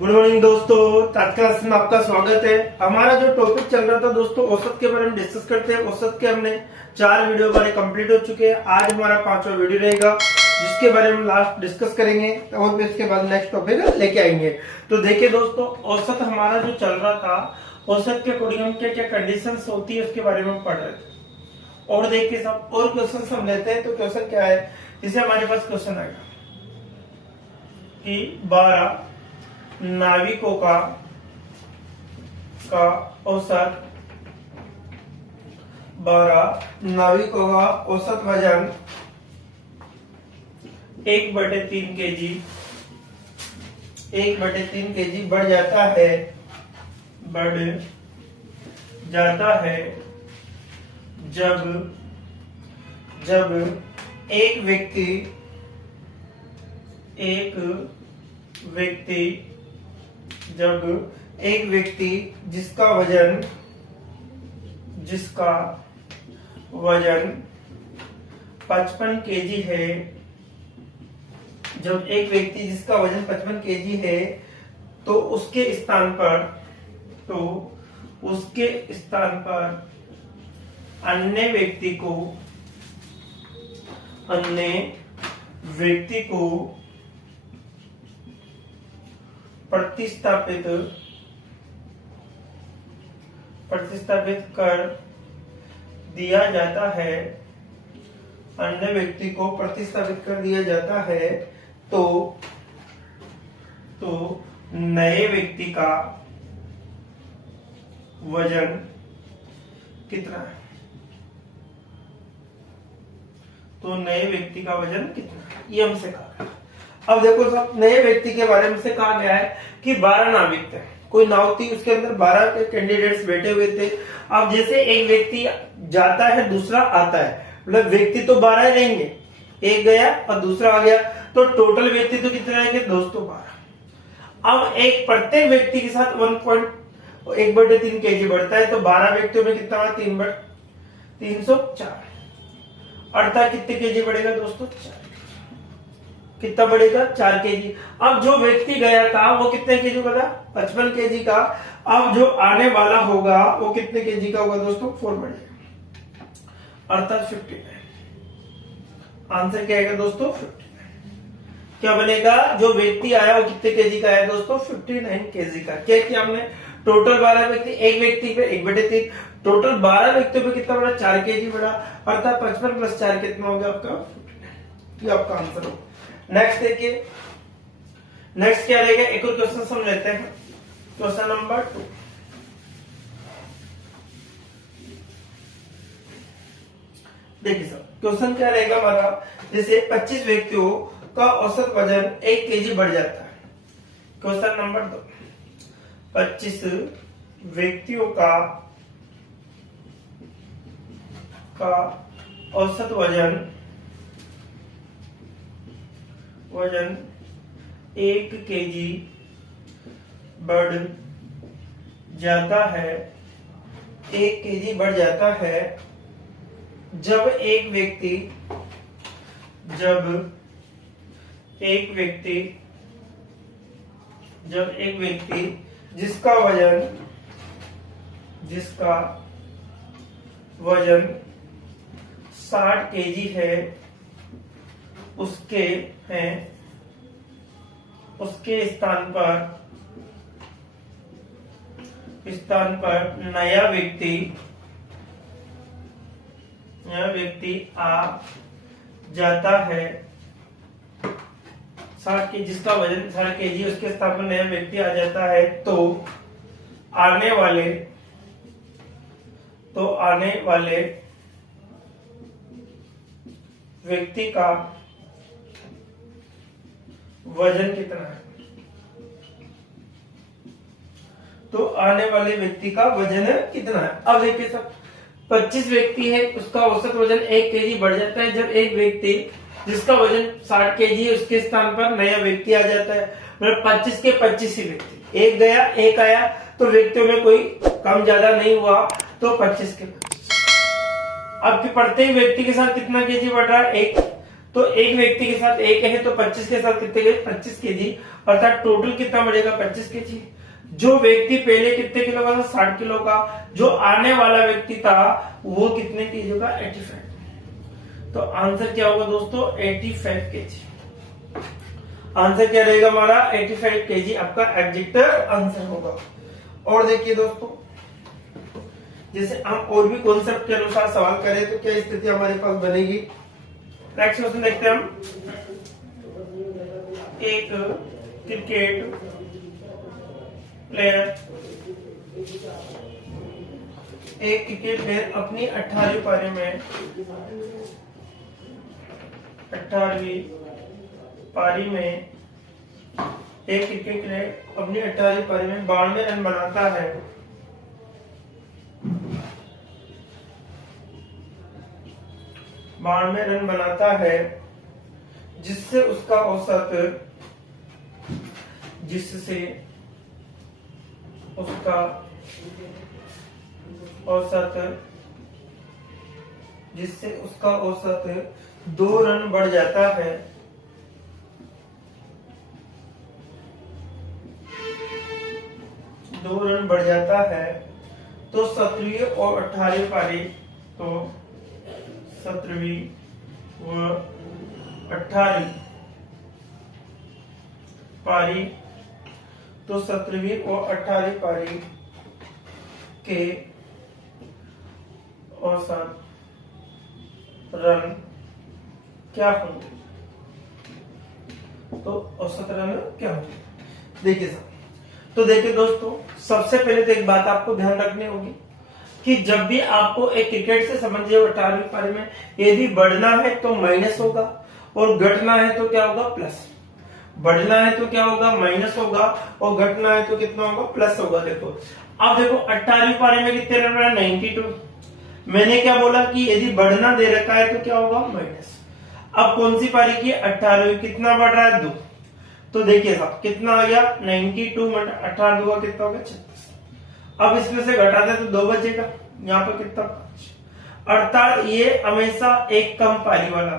Good morning दोस्तों, आज class में आपका स्वागत है। हमारा जो टॉपिक चल रहा था दोस्तों, औसत के बारे में डिस्कस करते हैं। औसत के हमने 4 वीडियो हमारे कंप्लीट हो चुके हैं। आज हमारा 5वां वीडियो रहेगा जिसके बारे में लास्ट डिस्कस करेंगे और फिर इसके बाद नेक्स्ट टॉपिक लेके आएंगे। तो देखिए दोस्तों, औसत हमारा जो चल रहा था, औसत के अकॉर्डिंग हम क्या क्या कंडीशंस होती है उसके बारे में हम पढ़ रहे थे। और देखिए सब और क्वेश्चन हम लेते हैं। तो क्वेश्चन क्या है, जैसे हमारे पास क्वेश्चन आएगा कि 12 नाविकों का औसत 12 नाविकों का औसत वजन 1/3 kg 1/3 kg बढ़ जाता है जब एक व्यक्ति जिसका वजन 55 kg है, जब एक व्यक्ति जिसका वजन 55 kg है तो उसके स्थान पर अन्य व्यक्ति को प्रतिस्थापित कर दिया जाता है। अन्य व्यक्ति को प्रतिस्थापित कर दिया जाता है तो नए व्यक्ति का वजन कितना है? तो नए व्यक्ति का वजन कितना है, ये हमसे कहा। अब देखो सब, नए व्यक्ति के बारे में से कहा गया है कि 12 नाविक थे। कोई नाव थी, उसके अंदर 12 के कैंडिडेट्स बैठे हुए थे। अब जैसे एक व्यक्ति जाता है, दूसरा आता है, मतलब व्यक्ति तो 12 रहेंगे, एक गया और दूसरा आ गया, तो टोटल व्यक्ति तो कितने रहेंगे दोस्तों? 12। अब एक प्रत्येक व्यक्ति के साथ 1/3 kg बढ़ता है, तो 12 व्यक्तियों में कितना हुआ? 3/304। अर्थात कितने केजी बढ़ेगा दोस्तों? 4। कितना बढ़ेगा? 4 kg। अब जो व्यक्ति गया था वो कितने केजी का था? 55 kg का। अब जो आने वाला होगा वो कितने केजी का होगा दोस्तों? 4 बढ़ेगा, अर्थात 59। आंसर क्या आएगा दोस्तों? 59। क्या बनेगा? जो व्यक्ति आया वो कितने केजी का आया दोस्तों? 59 केजी का। क्या किया हमने? टोटल 12 व्यक्ति, एक व्यक्ति पे 1/3, टोटल 12 व्यक्तियों पे कितना बढ़ा? 4 केजी बढ़ा, अर्थात 55 + 4 कितना हो गया आपका? 59। ये आपका आंसर हो। नेक्स्ट देखिए, नेक्स्ट क्या रहेगा? एक और क्वेश्चन हम लेते हैं, क्वेश्चन नंबर 2। देखिए सर, क्वेश्चन क्या रहेगा हमारा, जैसे 25 व्यक्तियों का औसत वजन 1 kg बढ़ जाता है। क्वेश्चन नंबर 2, 25 व्यक्तियों का औसत वजन 1 kg बढ़ जाता है, 1 kg बढ़ जाता है जब एक व्यक्ति जिसका वजन 60 kg है उसके स्थान पर नया व्यक्ति आ जाता है। 60 kg, जिसका वजन 60 kg, उसके स्थान पर नया व्यक्ति आ जाता है तो आने वाले व्यक्ति का वजन कितना है? तो आने वाले व्यक्ति का वजन कितना है? अब देखिए सब, 25 व्यक्ति है, उसका औसत वजन 1 kg बढ़ जाता है जब एक व्यक्ति जिसका वजन 60 kg है उसके स्थान पर नया व्यक्ति आ जाता है। मतलब 25 के 25 ही व्यक्ति, एक गया एक आया, तो व्यक्तियों में कोई कम ज्यादा नहीं हुआ, तो 25 के 25। अब प्रत्येक व्यक्ति के साथ कितना केजी बढ़ रहा है? 1, तो एक व्यक्ति के साथ एक है तो 25 के साथ कितने गए 25 केजी, अर्थात टोटल कितना बढ़ेगा 25 केजी। जो व्यक्ति पहले कितने किलो का था 60 किलो का, जो आने वाला व्यक्ति था वो कितने केजी का 85। तो आंसर क्या होगा दोस्तों 85 केजी। आंसर क्या रहेगा हमारा 85 केजी आपका एग्जैक्ट आंसर होगा। और देखिए दोस्तों, जैसे हम और भी कॉन्सेप्ट के अनुसार सवाल करें तो क्या स्थिति हमारे पास बनेगी। नेक्स्ट क्वेश्चन देखते हैं हम। एक क्रिकेट प्लेयर अपनी 18वीं पारी में 18वीं पारी में एक क्रिकेट प्लेयर अपनी 18वीं पारी में 92 रन बनाता है। 92 रन बनाता है, जिससे उसका औसत जिससे उसका औसत 2 रन बढ़ जाता है। तो 17वीं और 18वीं पारी तो 17वीं व 18वीं पारी तो 17वीं और 18वीं पारी के औसत रन क्या होंगे। तो औसत रन क्या होंगे देखिए साहब। तो देखिए दोस्तों, सबसे पहले तो एक बात आपको ध्यान रखनी होगी कि जब भी आपको एक क्रिकेट से संबंधित 18वीं पारी में यदि बढ़ना है तो माइनस होगा और घटना है तो क्या होगा प्लस। बढ़ना है तो क्या होगा माइनस होगा और घटना है तो कितना होगा प्लस होगा। देखो अब देखो 18वीं पारी में कितने रन बना 92। मैंने क्या बोला कि यदि बढ़ना दे रखा है तो क्या होगा माइनस। अब कौन सी पारी की 18वीं, कितना बढ़ रहा है 2। तो देखिए साहब कितना आ गया 92 में 18 2 कितना हो गया 36। अब इसमें से घटाते तो 2 बचेगा, यहाँ पर कितना 5। अर्थात ये हमेशा एक कम पारी वाला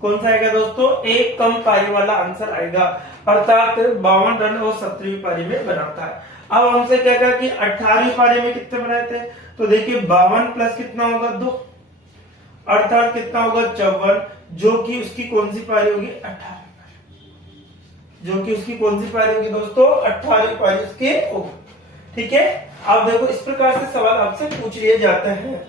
कौन सा आएगा दोस्तों, एक कम पारी वाला आंसर आएगा। अर्थात 52 रन और 17वीं पारी में बनाता है। अब हमसे क्या कहा कि 18वीं पारी में कितने बनाए थे, तो देखिए 52 प्लस कितना होगा 2, अर्थात कितना होगा 54, जो कि उसकी कौन सी पारी होगी 18वीं पारी, जो कि उसकी कौन सी पारी होगी दोस्तों 18वीं पारी उसकी होगी। ठीक है, आप देखो इस प्रकार से सवाल आपसे पूछ लिए जाते हैं।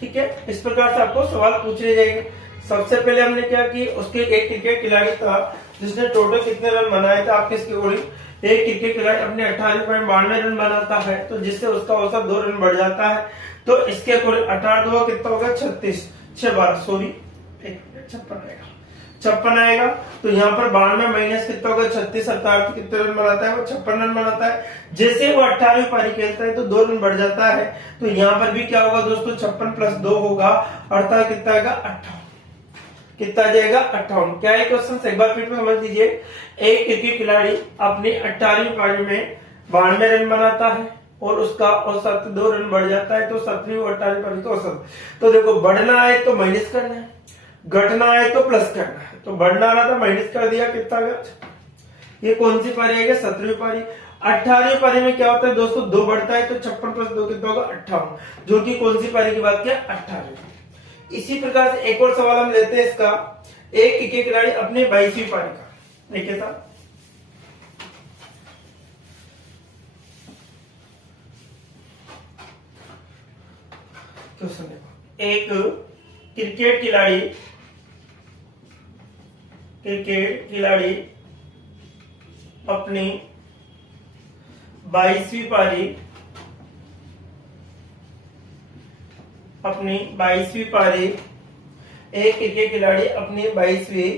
ठीक है, इस प्रकार से आपको सवाल पूछ लिए जाएंगे। सबसे पहले हमने क्या कि उसके एक क्रिकेट खिलाड़ी था जिसने टोटल कितने रन बनाए थे आपके इसके अकॉर्डिंग। एक क्रिकेट खिलाड़ी अपने 18.92 रन बनाता है तो जिससे उसका औसत 2 रन बढ़ जाता है। तो इसके अकॉर्डिंग 18 2 कितना होगा 36, 6 12 सॉरी 56 आएगा। तो यहाँ पर 92 माइनस कितना होगा 36, अर्थात कितने रन बनाता है वो 56 रन बनाता है। जैसे वो 18वीं पारी खेलता है तो 2 रन बढ़ जाता है। तो यहाँ पर भी क्या होगा दोस्तों 56 प्लस 2 होगा, अर्थात कितना आएगा 58। कितना जाएगा 58। क्या है क्वेश्चन एक बार फिर समझ लीजिए। एक क्रिकेट खिलाड़ी अपनी 18वीं पारी में 92 रन बनाता है और उसका औसत 2 रन बढ़ जाता है। तो 17वीं और 18वीं पारी का औसत, तो देखो बढ़ना है तो माइनस करना है, घटना है तो प्लस करना है। तो बढ़ना रहा था माइनस कर दिया, कितना गया, ये कौन सी पारी आएगा 17वीं पारी। 18वीं पारी में क्या होता है दोस्तों 2 बढ़ता है तो 56 प्लस 2 कितना होगा 58, जो कि कौन सी पारी की बात किया 18वीं। इसी प्रकार से एक और सवाल हम लेते हैं इसका। एक क्रिकेट खिलाड़ी अपने 22वीं पारी का, देखिए था क्वेश्चन देखो। एक क्रिकेट खिलाड़ी अपनी 22वीं पारी एक क्रिकेट खिलाड़ी अपनी 22वीं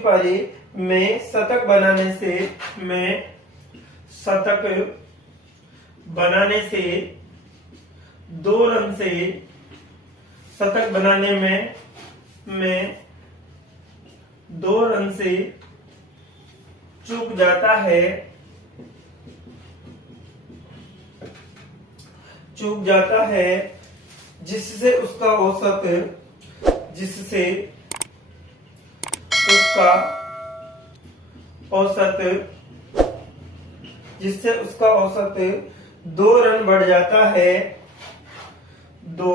पारी में शतक बनाने से 2 रन से शतक बनाने में 2 रन से चूक जाता है जिससे उसका औसत दो रन बढ़ जाता है, 2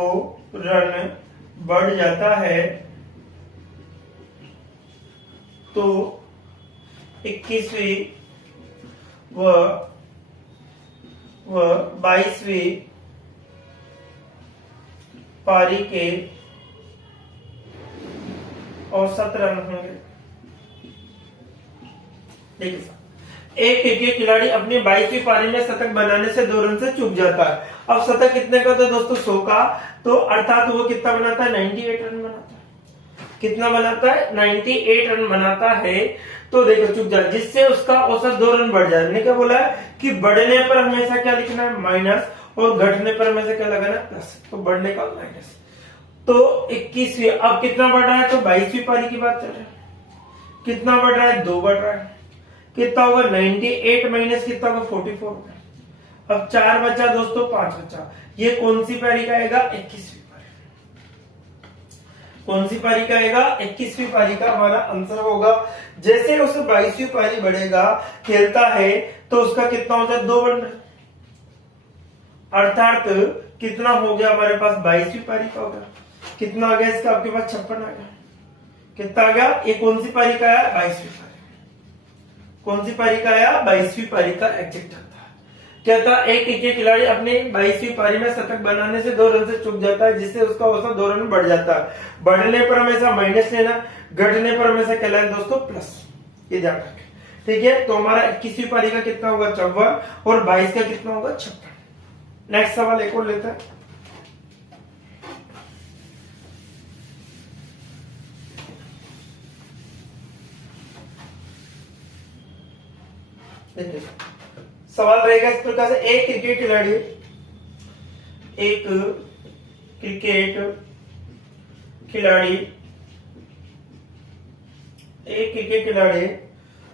रन बढ़ जाता है, तो 21वीं व 22वीं पारी के औसत रन होंगे। देखिए साहब, एक क्रिकेट खिलाड़ी अपनी 22वीं पारी में शतक बनाने से 2 रन से चूक जाता है। अब शतक कितने का था दोस्तों? 100 का, तो अर्थात वो कितना बनाता है? 98 रन बनाता है। कितना बनाता है? 98 रन बनाता है। तो देखो चूक जाए, जिससे उसका औसत 2 रन बढ़ जाए। मैंने क्या बोला है कि बढ़ने पर हमेशा क्या लिखना है? माइनस, और घटने पर हमेशा क्या लगाना है? प्लस। तो बढ़ने का माइनस, तो 21वीं, अब कितना बढ़ रहा है? तो 22वीं पारी की बात चल रही है। कितना बढ़ रहा है? 2 बढ़ रहा है। कितना होगा? 98 माइनस कितना होगा? 44। अब 4 बचा दोस्तों, 5 बचा। ये कौन सी पारी का आएगा? 21वीं पारी। कौन सी पारी का आएगा? 21वीं पारी का हमारा आंसर होगा। जैसे उसे 22वीं पारी बढ़ेगा, खेलता है, तो उसका कितना होता है? 2 बढ़ रहा है। अर्थात कितना हो गया हमारे पास? 22वीं पारी का होगा। कितना आ गया इसका? आपके पास 56 आ गया। कितना आ गया? ये कौन सी पारी का आया? 22वीं पारी। कौन सी पारी का आया? 22वीं पारी का एग्जैक्ट आता है। कहता एक क्रिकेट खिलाड़ी अपने 22वीं पारी में शतक बनाने से 2 रन से चूक जाता है, जिससे उसका औसत 2 रन बढ़ जाता है। बढ़ने पर हमेशा माइनस लेना, घटने पर हमेशा क्या लेना दोस्तों? प्लस। ये ध्यान रखें, ठीक है। तो हमारा 21वीं पारी का कितना होगा? 54, और 22 का कितना होगा? 56। नेक्स्ट सवाल एक और लेते हैं। सवाल रहेगा इस प्रकार से, एक क्रिकेट खिलाड़ी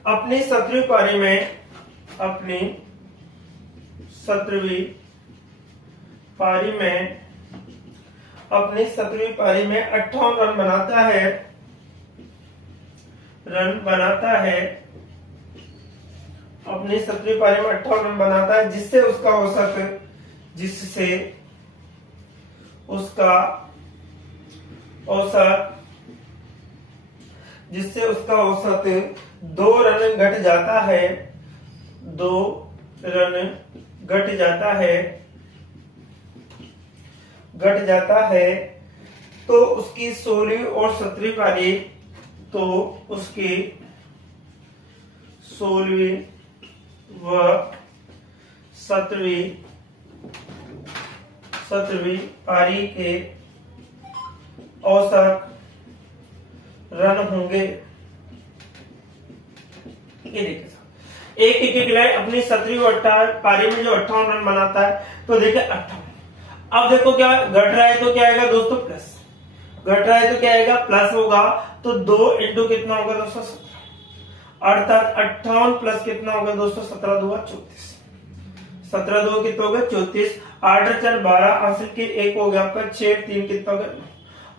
अपनी 17वीं पारी में 58 रन बनाता है। अपनी 17वीं पारी में 58 रन बनाता है, जिससे उसका औसत 2 रन घट जाता है। 2 रन घट जाता है, तो उसकी 16वीं और 17वीं पारी, तो उसकी 16वीं व 17वीं पारी के औसत रन होंगे। ये देखिए, एक क्रिकेट खिलाड़ी अपनी 17वीं पारी में जो 58 रन बनाता है, तो देखिए 58। अब देखो क्या घट रहा है, तो क्या आएगा दोस्तों? प्लस। घट रहा है तो क्या आएगा? प्लस होगा। तो 2 इंटू कितना होगा दोस्तों? 17। अर्थात 58 प्लस कितना होगा दोस्तों? 17 2 34। 17 2 कितना होगा? 34। 8 4 12, आंसर के 1 हो गया आपका 6, 3 कितना होगा?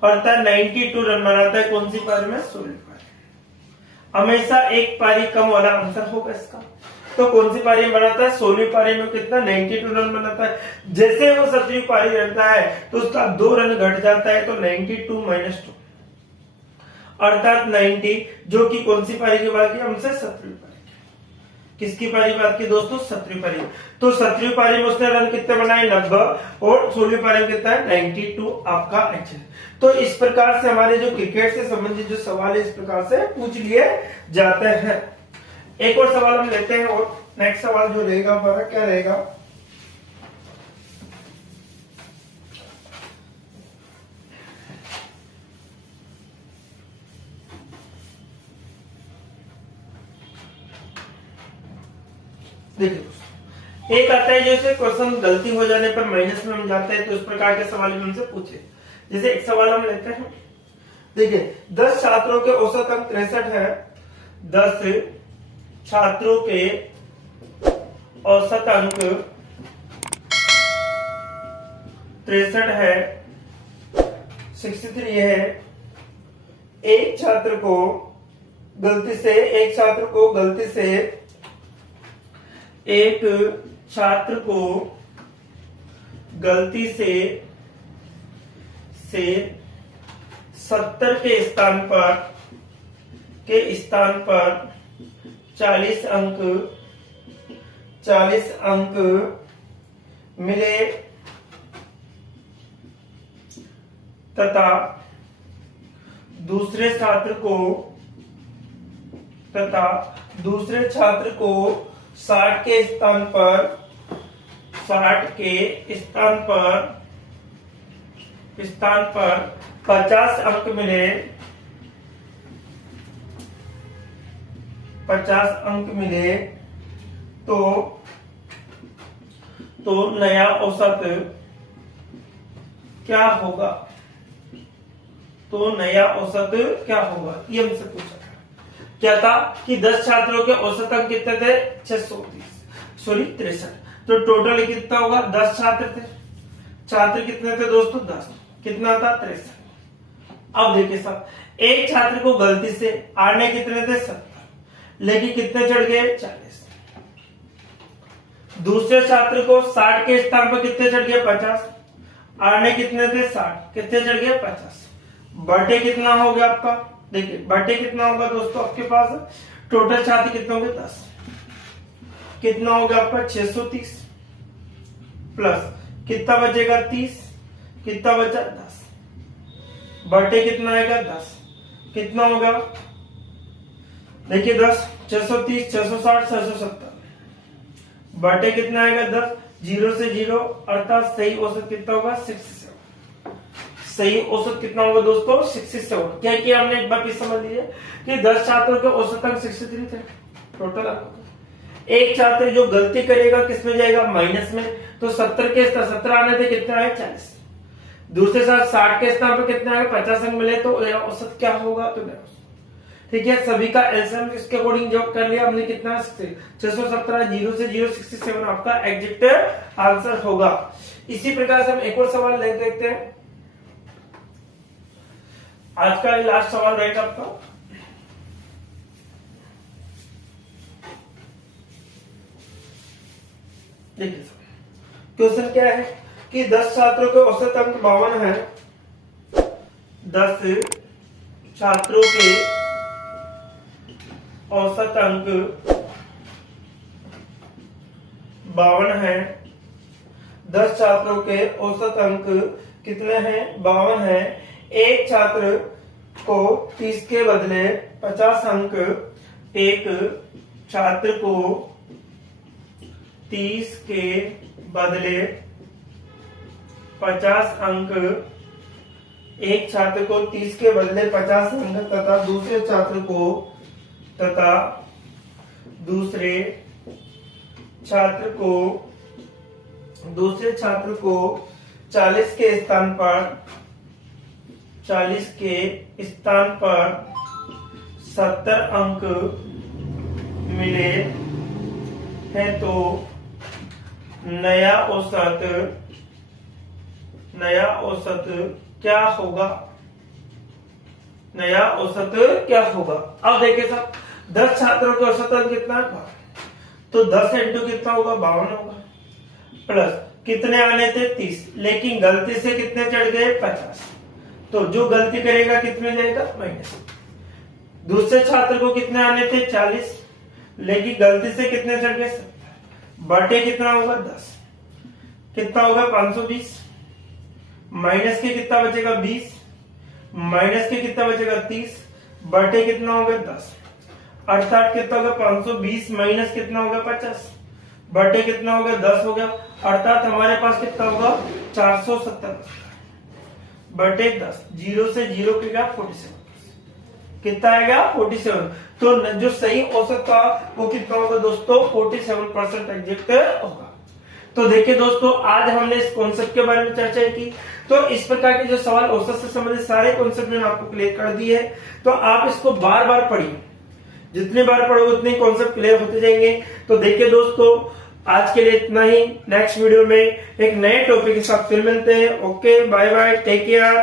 अर्थात 92 रन बनाता है। कौन सी पारी में? 16वीं पारी। हमेशा एक पारी कम वाला आंसर होगा इसका। तो कौन सी पारी में बनाता है? 16वीं पारी में कितना? 92 रन बनाता है। जैसे वो 17वीं पारी रहता है, तो उसका 2 रन घट जाता है, तो 92 माइनस 2, अर्थात 90, जो कि कौन सी पारी की बात की हमसे? 17वीं पारी। किसकी पारी बात की दोस्तों? 17वीं पारी। तो 17वीं पारी में उसने रन कितने बनाए? 90, और 16वीं पारी में कितना है? 92 आपका आंसर। तो इस प्रकार से हमारे जो क्रिकेट से संबंधित जो सवाल है, इस प्रकार से पूछ लिए जाते हैं। एक और सवाल हम लेते हैं, और नेक्स्ट सवाल जो रहेगा हमारा क्या रहेगा? देखिए, एक आता है जैसे क्वेश्चन गलती हो जाने पर माइनस में हम जाते हैं, तो इस प्रकार के सवाल हमसे पूछे। जैसे एक सवाल हम लेते हैं, देखिए 10 छात्रों के औसत अंक 63 है। 10 छात्रों के औसत अंक 63 है, 63 है। एक छात्र को गलती से एक छात्र को 70 के स्थान पर 40 अंक मिले तथा दूसरे छात्र को 60 के स्थान पर 50 अंक मिले तो नया औसत क्या होगा? ये हमसे पूछा था। क्या था कि 10 छात्रों के औसत अंक कितने थे? 63। तो टोटल कितना होगा? 10 छात्र थे। छात्र कितने थे दोस्तों? 10। कितना था? 63। अब देखिए साहब, एक छात्र को गलती से आने कितने थे? 70, लेकिन कितने चढ़ गए? 40। दूसरे छात्र को 60 के स्थान पर कितने चढ़ गए? 50। आने कितने थे? 60। कितने चढ़ गए? 50। बटे कितना हो गया आपका? देखिए बटे कितना होगा दोस्तों आपके पास? टोटल छात्र कितने होंगे? 10। कितना हो गया आपका? 630 प्लस कितना बचेगा? 30। कितना बचा? 10। बटे कितना आएगा? 10। कितना होगा? देखिए 10, 630, 660, 670। बटे कितना आएगा? 10। 0 से 0 अर्थात सही औसत कितना होगा? 67। सही औसत कितना होगा दोस्तों? 67। क्या किया हमने? एक बार फिर समझ लीजिए कि 10 छात्रों के औसत अंक 63 थे टोटल अंक। एक छात्र जो गलती करेगा किसमें जाएगा? माइनस में। तो 70 के 70 आने थे, कितना आए? 40। दूसरे साथ 60 के स्थान पर कितना आएगा? 50 अंक मिले तो औसत क्या होगा? तो ठीक है, सभी का एलसीएम इसके अकॉर्डिंग जॉब कर लिया हमने। कितना? 617। 0 से 0 67 आपका एग्जैक्ट आंसर होगा। इसी प्रकार से हम एक और सवाल ले देखते हैं। आज का लास्ट सवाल रहेगा आपका। देखिए क्वेश्चन क्या है कि 10 छात्रों के औसत अंक 52 है। 10 छात्रों के औसत अंक 52 है। 10 छात्रों के औसत अंक कितने हैं? 52 है। एक छात्र को 30 के बदले 50 अंक, एक छात्र को 30 के बदले 50 अंक, एक छात्र को 30 के बदले 50 अंक तथा दूसरे छात्र को 40 के स्थान पर 70 अंक मिले हैं तो नया औसत क्या होगा? अब देखिए साहब, 10 छात्रों के औसत अंक कितना है? तो 10 इंटू कितना होगा? 52 होगा। प्लस कितने आने थे? 30, लेकिन गलती से कितने चढ़ गए? 50। तो जो गलती करेगा कितने जाएगा? माइनस। दूसरे छात्र को कितने आने थे? 40, लेकिन गलती से कितने चढ़ गए? 70। बटे कितना होगा? 10। कितना होगा? 520। माइनस के कितना बचेगा? 20। माइनस के कितना बचेगा? 30। बटे कितना होगा? 10। अर्थात कितना होगा? 520 माइनस कितना होगा? 50। बटे कितना होगा? 10 हो गया। अर्थात हमारे पास कितना होगा? 470 बटे 10। 0 से 0 के गया 47। कितना आएगा? 47। तो जो सही औसत था वो कितना होगा दोस्तों? 47% एग्जैक्ट होगा। तो देखिए दोस्तों, आज हमने इस कॉन्सेप्ट के बारे में चर्चा की। तो इस प्रकार के जो सवाल औसत से संबंधित सारे कॉन्सेप्ट मैंने आपको क्लियर कर दिए है। तो आप इसको बार बार पढ़िए, जितनी बार पढ़ोगे उतने कॉन्सेप्ट क्लियर होते जाएंगे। तो देखिए दोस्तों, आज के लिए इतना ही। नेक्स्ट वीडियो में एक नए टॉपिक के साथ फिर मिलते हैं। Okay, bye bye, take care.